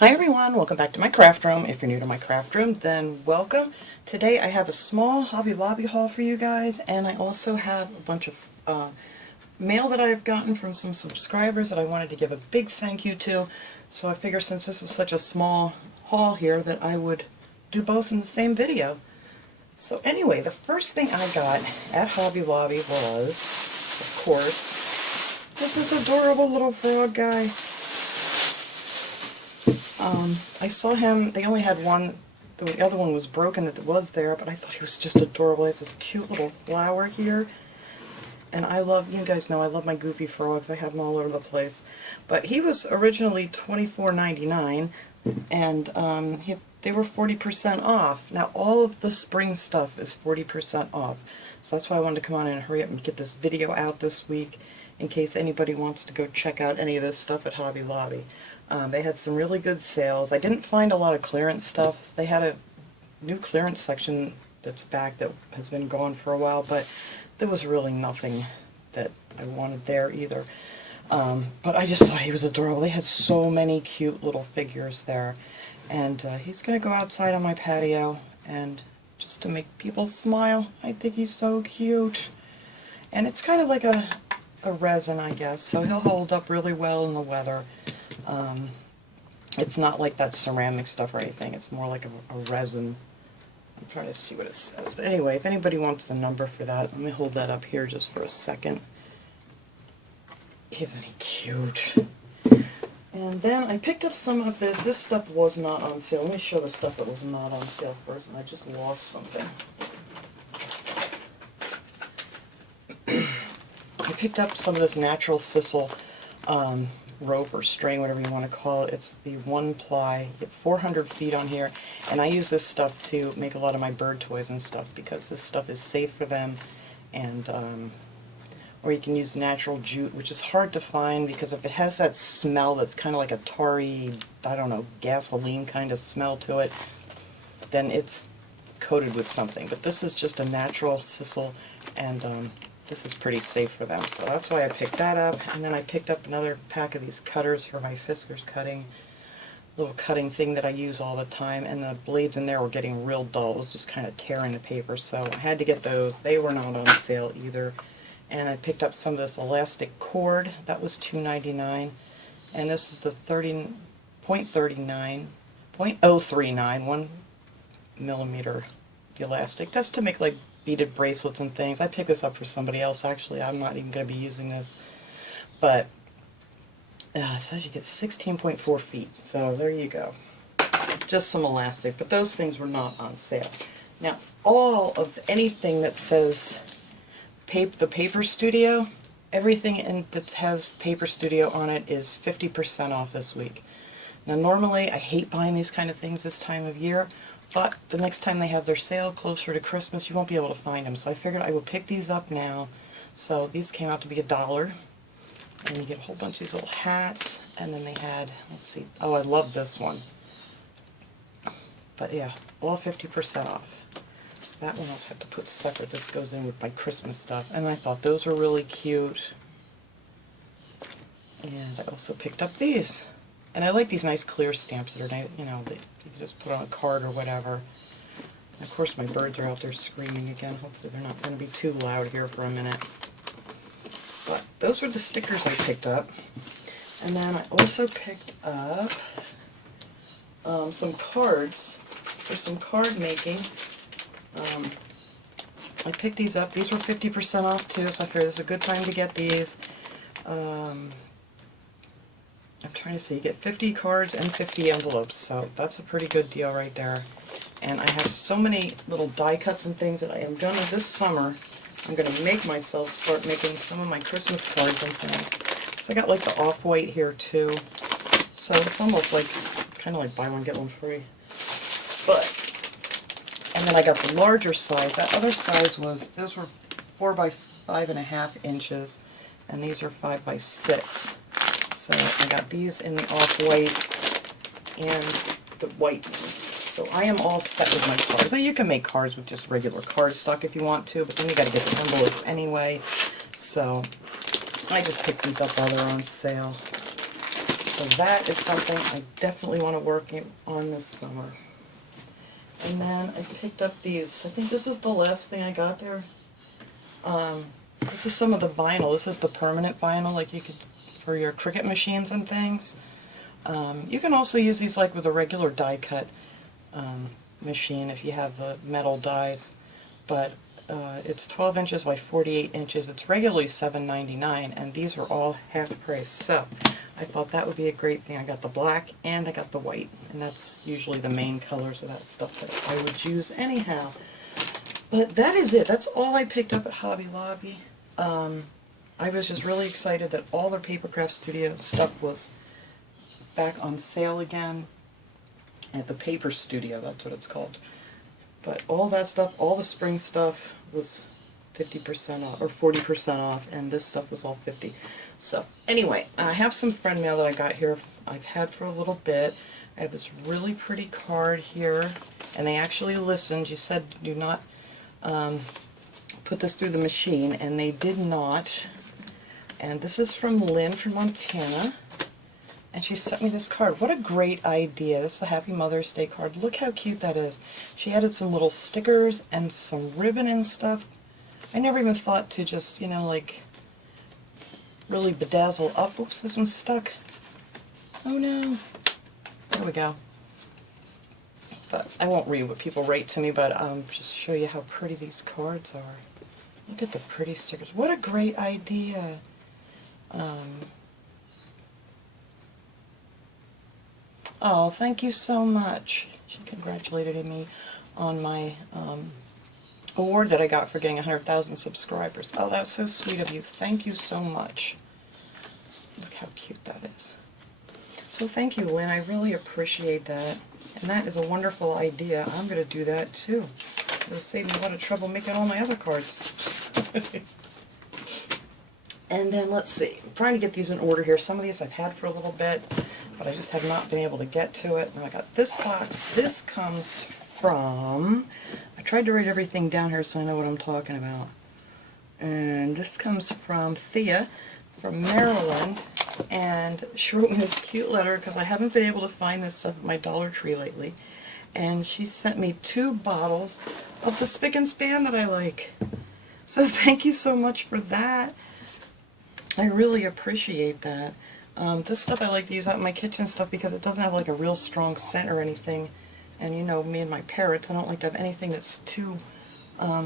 Hi everyone, welcome back to my craft room. If you're new to my craft room, then welcome. Today I have a small Hobby Lobby haul for you guys, and I also have a bunch of mail that I've gotten from some subscribers that I wanted to give a big thank you to. So I figured since this was such a small haul here that I would do both in the same video. So anyway, the first thing I got at Hobby Lobby was, of course, this is adorable little frog guy. I saw him, they only had one, the other one was broken that was there, but I thought he was just adorable. He has this cute little flower here, and I love, you guys know I love my goofy frogs, I have them all over the place. But he was originally $24.99, and they were 40% off. Now all of the spring stuff is 40% off, so that's why I wanted to come on and hurry up and get this video out this week, in case anybody wants to go check out any of this stuff at Hobby Lobby. They had some really good sales. I didn't find a lot of clearance stuff. They had a new clearance section that's back that has been gone for a while, but there was really nothing that I wanted there either. But I just thought he was adorable. They had so many cute little figures there. And he's going to go outside on my patio and just to make people smile. I think he's so cute. And it's kind of like a resin, I guess, so he'll hold up really well in the weather. It's not like that ceramic stuff or anything, it's more like a resin. I'm trying to see what it says. But anyway, if anybody wants the number for that, let me hold that up here just for a second. Isn't he cute? And then I picked up some of this. This stuff was not on sale. Let me show the stuff that was not on sale first, and I just lost something. I picked up some of this natural sisal rope or string, whatever you want to call it. It's the 1-ply. You get 400 feet on here, and I use this stuff to make a lot of my bird toys and stuff because this stuff is safe for them. And or you can use natural jute, which is hard to find because if it has that smell that's kind of like a tarry, I don't know, gasoline kind of smell to it, then it's coated with something. But this is just a natural sisal, and this is pretty safe for them, so that's why I picked that up. And then I picked up another pack of these cutters for my Fiskars cutting, little cutting thing that I use all the time, and the blades in there were getting real dull. It was just kind of tearing the paper, so I had to get those. They were not on sale either. And I picked up some of this elastic cord. That was $2.99, and this is the 0.39, 1 millimeter elastic. That's to make like beaded bracelets and things. I picked this up for somebody else actually. I'm not even going to be using this. But it says you get 16.4 feet. So there you go. Just some elastic. But those things were not on sale. Now all of anything that says the Paper Studio, everything that has Paper Studio on it is 50% off this week. Now normally I hate buying these kind of things this time of year, but the next time they have their sale closer to Christmas, you won't be able to find them. So I figured I would pick these up now. So these came out to be $1. And you get a whole bunch of these little hats. And then they had, let's see, oh, I love this one. But yeah, all 50% off. That one I'll have to put separate. This goes in with my Christmas stuff. And I thought those were really cute. And I also picked up these. And I like these nice clear stamps that are nice, you know, that you can just put on a card or whatever. And of course my birds are out there screaming again. Hopefully they're not going to be too loud here for a minute. But those are the stickers I picked up. And then I also picked up some cards for some card making. I picked these up. These were 50% off too, so I figured this is a good time to get these. I'm trying to see, you get 50 cards and 50 envelopes, so that's a pretty good deal right there. And I have so many little die cuts and things that I am gonna, this summer, I'm gonna make myself start making some of my Christmas cards and things. So I got like the off-white here too, so it's almost like, kind of like buy one, get one free. But, and then I got the larger size. That other size was, those were 4 by 5.5 inches, and these are 5 by 6. So I got these in the off-white and the white ones. So I am all set with my cards. Now you can make cards with just regular cardstock if you want to, but then you got to get the envelopes anyway. So I just picked these up while they're on sale. So that is something I definitely want to work on this summer. And then I picked up these. I think this is the last thing I got there. This is some of the vinyl. This is the permanent vinyl, like you could for your Cricut machines and things. You can also use these like with a regular die cut machine if you have the metal dies. But it's 12 inches by 48 inches. It's regularly $7.99, and these are all half price. So I thought that would be a great thing. I got the black and I got the white, and that's usually the main colors of that stuff that I would use anyhow. But that is it. That's all I picked up at Hobby Lobby. I was just really excited that all their Papercraft Studio stuff was back on sale again at the Paper Studio, that's what it's called. But all that stuff, all the spring stuff was 50% off, or 40% off, and this stuff was all 50. So anyway, I have some friend mail that I got here I've had for a little bit. I have this really pretty card here, and they actually listened. You said do not put this through the machine, and they did not. And this is from Lynn from Montana, and she sent me this card. What a great idea. This is a Happy Mother's Day card. Look how cute that is. She added some little stickers and some ribbon and stuff. I never even thought to just, you know, like, really bedazzle up. Oops, this one's stuck. Oh no. There we go. But I won't read what people write to me, but just show you how pretty these cards are. Look at the pretty stickers. What a great idea. Oh, thank you so much. She congratulated me on my award that I got for getting 100,000 subscribers. Oh, that's so sweet of you. Thank you so much. Look how cute that is. So thank you, Lynn. I really appreciate that. And that is a wonderful idea. I'm going to do that too. It'll save me a lot of trouble making all my other cards. And then let's see. I'm trying to get these in order here. Some of these I've had for a little bit, but I just have not been able to get to it. And I got this box. This comes from, I tried to write everything down here so I know what I'm talking about. And this comes from Thea from Maryland. And she wrote me this cute letter because I haven't been able to find this stuff at my Dollar Tree lately. And she sent me 2 bottles of the Spick and Span that I like. So thank you so much for that. I really appreciate that. This stuff I like to use out in my kitchen stuff because it doesn't have like a real strong scent or anything. And you know, me and my parrots, I don't like to have anything that's too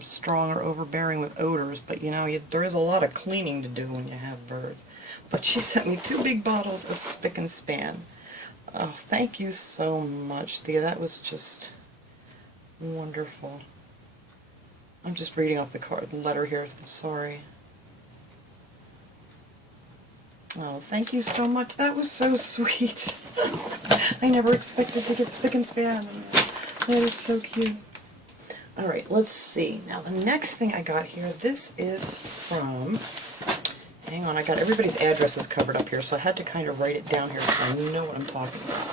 strong or overbearing with odors. But you know, there is a lot of cleaning to do when you have birds. But she sent me 2 big bottles of Spick and Span. Oh, thank you so much, Thea. That was just wonderful. I'm just reading off the letter here. Sorry. Oh, thank you so much. That was so sweet. I never expected to get Spick and Span. That is so cute. Alright, let's see. Now, the next thing I got here, this is from... Hang on, I got everybody's addresses covered up here, so I had to kind of write it down here so I know what I'm talking about.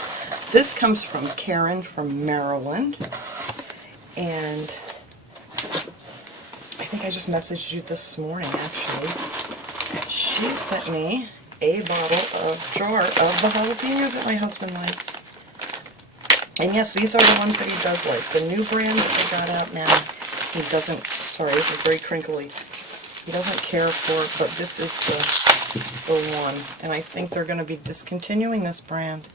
This comes from Karen from Maryland, and I think I just messaged you this morning, actually. She sent me a jar of the jalapenos that my husband likes. And yes, these are the ones that he does like. The new brand that they got out now, he doesn't, sorry, this is very crinkly. He doesn't care for it, but this is the one. And I think they're going to be discontinuing this brand.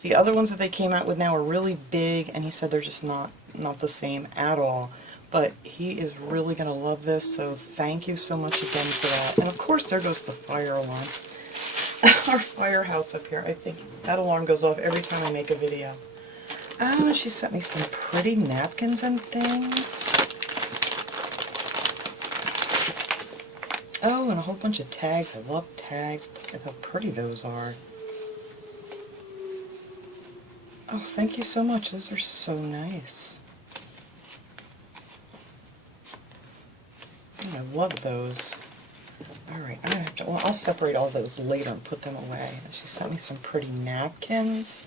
The other ones that they came out with now are really big, and he said they're just not the same at all. But he is really going to love this, so thank you so much again for that. And of course, there goes the fire alarm. Our firehouse up here, I think that alarm goes off every time I make a video. Oh, she sent me some pretty napkins and things. Oh, and a whole bunch of tags. I love tags. Look at how pretty those are. Oh, thank you so much. Those are so nice. Oh, I love those. Alright, I'm gonna have to, well, I'll separate all those later and put them away. She sent me some pretty napkins.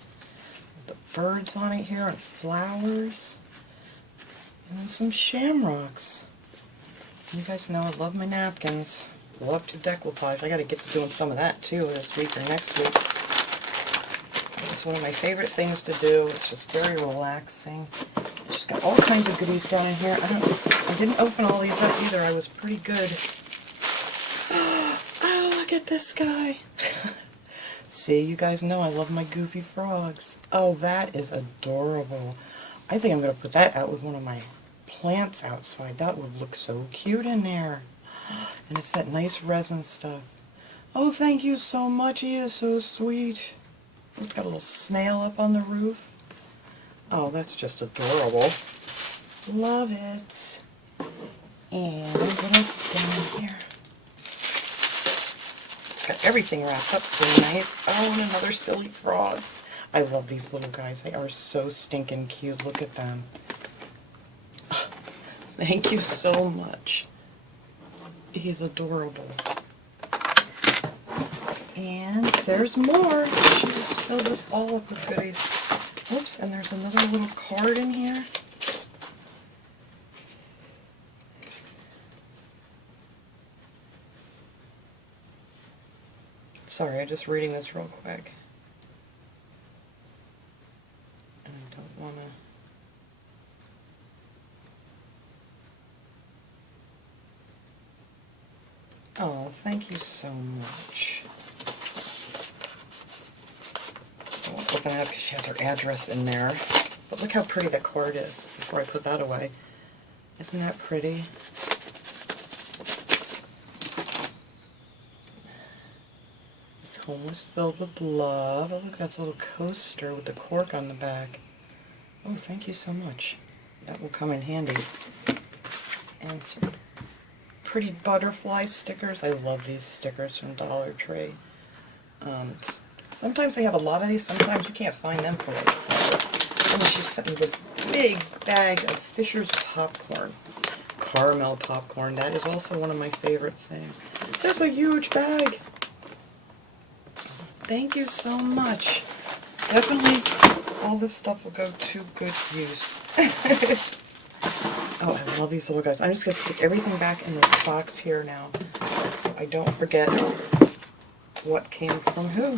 With the birds on it here and flowers. And then some shamrocks. You guys know I love my napkins. Love to decoupage. I gotta get to doing some of that too this week or next week. It's one of my favorite things to do. It's just very relaxing. She's got all kinds of goodies down in here. I didn't open all these up either. I was pretty good. Oh, look at this guy. See, you guys know I love my goofy frogs. Oh, that is adorable. I think I'm going to put that out with one of my plants outside. That would look so cute in there. And it's that nice resin stuff. Oh, thank you so much. He is so sweet. It's got a little snail up on the roof. Oh, that's just adorable. Love it. And what else is down here? It's got everything wrapped up so nice. Oh, and another silly frog. I love these little guys. They are so stinking cute. Look at them. Thank you so much. He's adorable. And there's more. She just filled this all up with goodies. Oops, and there's another little card in here. Sorry, I'm just reading this real quick. And I don't want to... Oh, thank you so much. I won't open it up because she has her address in there. But look how pretty that card is before I put that away. Isn't that pretty? This home was filled with love. Oh, look, that's a little coaster with the cork on the back. Oh, thank you so much. That will come in handy. And some pretty butterfly stickers. I love these stickers from Dollar Tree. Sometimes they have a lot of these, sometimes you can't find them for it. And she sent me this big bag of Fisher's popcorn. Caramel popcorn. That is also one of my favorite things. There's a huge bag. Thank you so much. Definitely all this stuff will go to good use. Oh, I love these little guys. I'm just going to stick everything back in this box here now so I don't forget what came from who.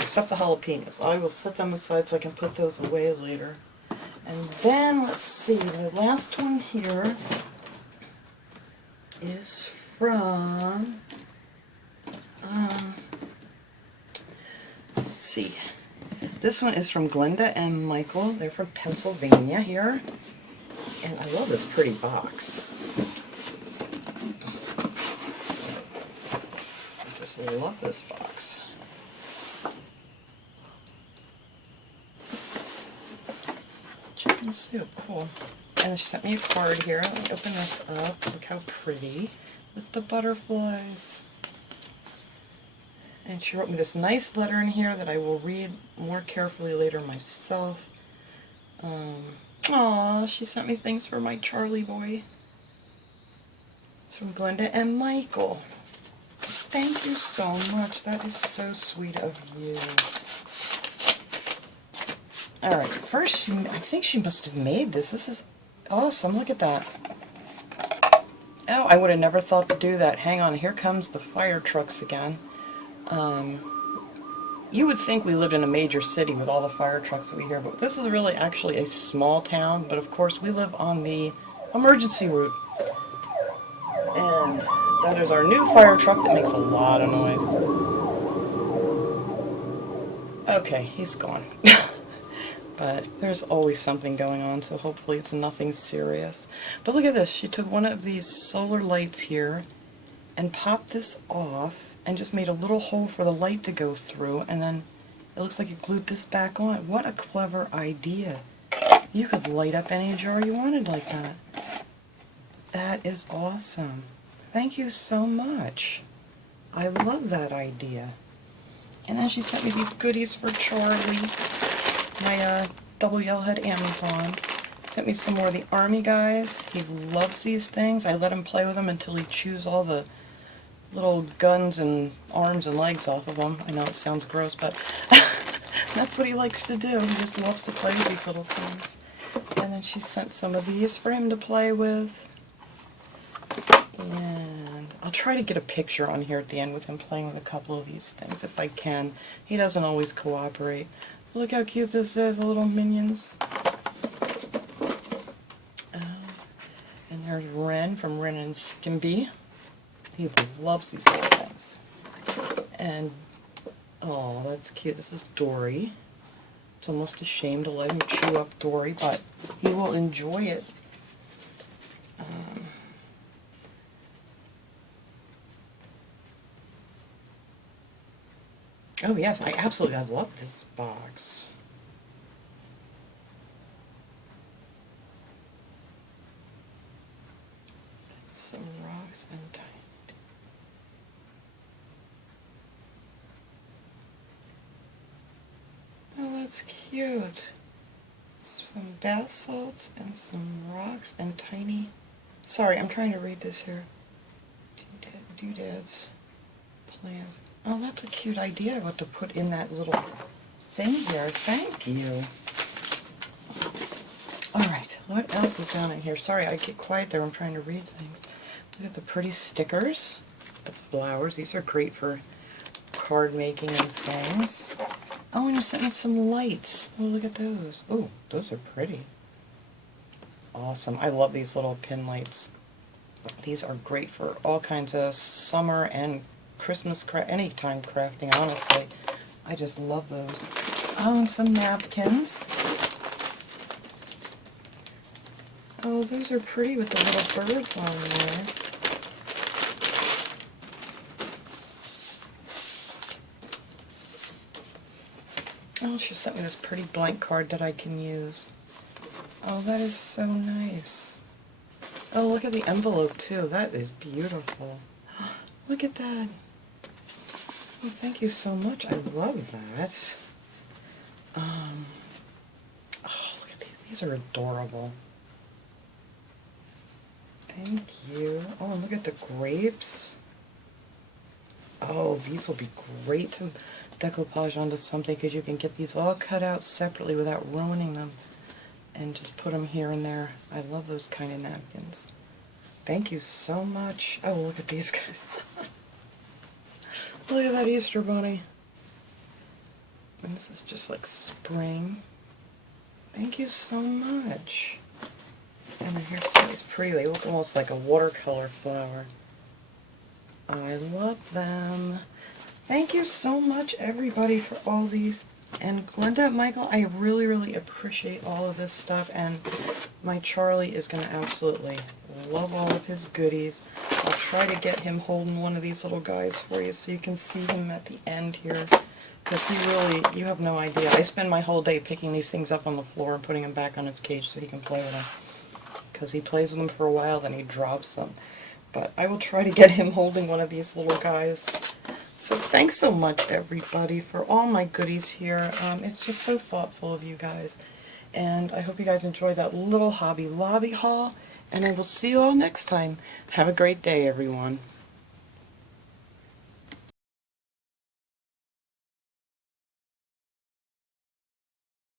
Except the jalapenos. I will set them aside so I can put those away later. And then, let's see, the last one here is from, let's see, this one is from Glenda and Michael. They're from Pennsylvania here. And I love this pretty box. I just love this box. Check and see, cool. And she sent me a card here. Let me open this up. Look how pretty. It's the butterflies. And she wrote me this nice letter in here that I will read more carefully later myself. Aw, she sent me things for my Charlie boy. It's from Glenda and Michael. Thank you so much. That is so sweet of you. Alright, first, I think she must have made this. This is awesome. Look at that. Oh, I would have never thought to do that. Hang on, here comes the fire trucks again. You would think we lived in a major city with all the fire trucks that we hear, but this is really actually a small town, but of course we live on the emergency route. And that is our new fire truck that makes a lot of noise. Okay, he's gone. But there's always something going on, so hopefully it's nothing serious. But look at this, she took one of these solar lights here and popped this off and just made a little hole for the light to go through, and then it looks like you glued this back on. What a clever idea. You could light up any jar you wanted like that. That is awesome. Thank you so much. I love that idea. And then she sent me these goodies for Charlie, my double yellowhead Amazon. Sent me some more of the Army guys. He loves these things. I let him play with them until he chews all the little guns and arms and legs off of them. I know it sounds gross, but that's what he likes to do. He just loves to play with these little things. And then she sent some of these for him to play with. And And I'll try to get a picture on here at the end with him playing with a couple of these things if I can. He doesn't always cooperate. Look how cute this is, the little minions. And there's Ren from Ren and Stimpy. He loves these little things. And, oh, that's cute. This is Dory. It's almost a shame to let him chew up Dory, but he will enjoy it. Oh yes, I love this box. Some rocks and tiny. Oh, that's cute. Some bath salts and some rocks and tiny. Sorry, I'm trying to read this here. Doodads. Plants. Oh, that's a cute idea what to put in that little thing here. Thank you. Alright, what else is down in here? Sorry, I get quiet there. I'm trying to read things. Look at the pretty stickers. The flowers. These are great for card making and things. Oh, and you sent me some lights. Oh, look at those. Oh, those are pretty. Awesome. I love these little pin lights. These are great for all kinds of summer and Christmas anytime crafting, honestly. I just love those. Oh, and some napkins. Oh, those are pretty with the little birds on there. Oh, she sent me this pretty blank card that I can use. Oh, that is so nice. Oh, look at the envelope, too. That is beautiful. Look at that. Oh, thank you so much. I love that. Oh, look at these. These are adorable. Thank you. Oh, and look at the grapes. Oh, these will be great to decoupage onto something because you can get these all cut out separately without ruining them and just put them here and there. I love those kind of napkins. Thank you so much. Oh, look at these guys. Look at that Easter bunny. And this is just like spring. Thank you so much. And here's some of these pretty. They look almost like a watercolor flower. I love them. Thank you so much, everybody, for all these. And Glenda, Michael, I really, really appreciate all of this stuff. And my Charlie is going to absolutely love all of his goodies. I'll try to get him holding one of these little guys for you so you can see him at the end here. Because he really, you have no idea. I spend my whole day picking these things up on the floor and putting them back on his cage so he can play with them. Because he plays with them for a while, then he drops them. But I will try to get him holding one of these little guys. So thanks so much, everybody, for all my goodies here. It's just so thoughtful of you guys. And I hope you guys enjoyed that little Hobby Lobby haul. And I will see you all next time. Have a great day, everyone.